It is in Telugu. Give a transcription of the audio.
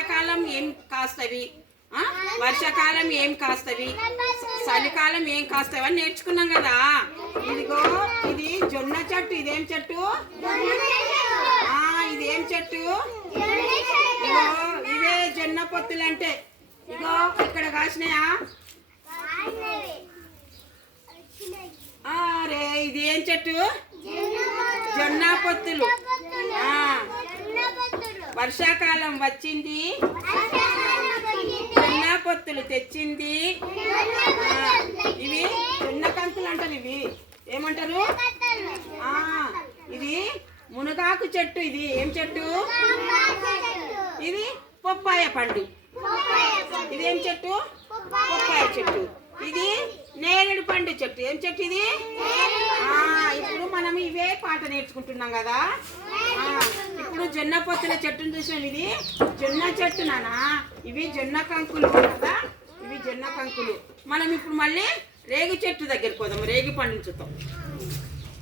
ఎండాకాలం ఏం కాస్తవి, వర్షాకాలం ఏం కాస్తవి, చలికాలం ఏం కాస్తవి అని నేర్చుకున్నాం కదా. ఇదిగో ఇది జొన్న చెట్టు. ఇదేం చెట్టు? ఇదేం చెట్టు? ఇగో ఇవే జొన్న పొత్తులు అంటే. ఇగో ఇక్కడ కాసినాయా? అరే ఇది ఏం చెట్టు? జొన్న పొత్తులు. వర్షాకాలం వచ్చింది, జొన్న పొత్తులు తెచ్చింది. ఇవి జొన్న కంకులు అంటారు. ఇవి ఏమంటారు? ఇది మునగాకు చెట్టు. ఇది ఏం చెట్టు? ఇది పప్పాయ పండు. ఇదేం చెట్టు? పప్పాయ చెట్టు. ఇది నేరేడు పండు చెట్టు. ఏం చెట్టు ఇది? ఇప్పుడు మనం ఇవే పాట నేర్చుకుంటున్నాం కదా. ఇప్పుడు జొన్న పొత్తుల చెట్టును చూసాం. ఇది జొన్న చెట్టు నానా. ఇవి జొన్న కంకులు కదా. ఇవి జొన్న కంకులు. మనం ఇప్పుడు మళ్ళీ రేగు చెట్టు దగ్గరికి పోదాం, రేగి పండు చూద్దాం.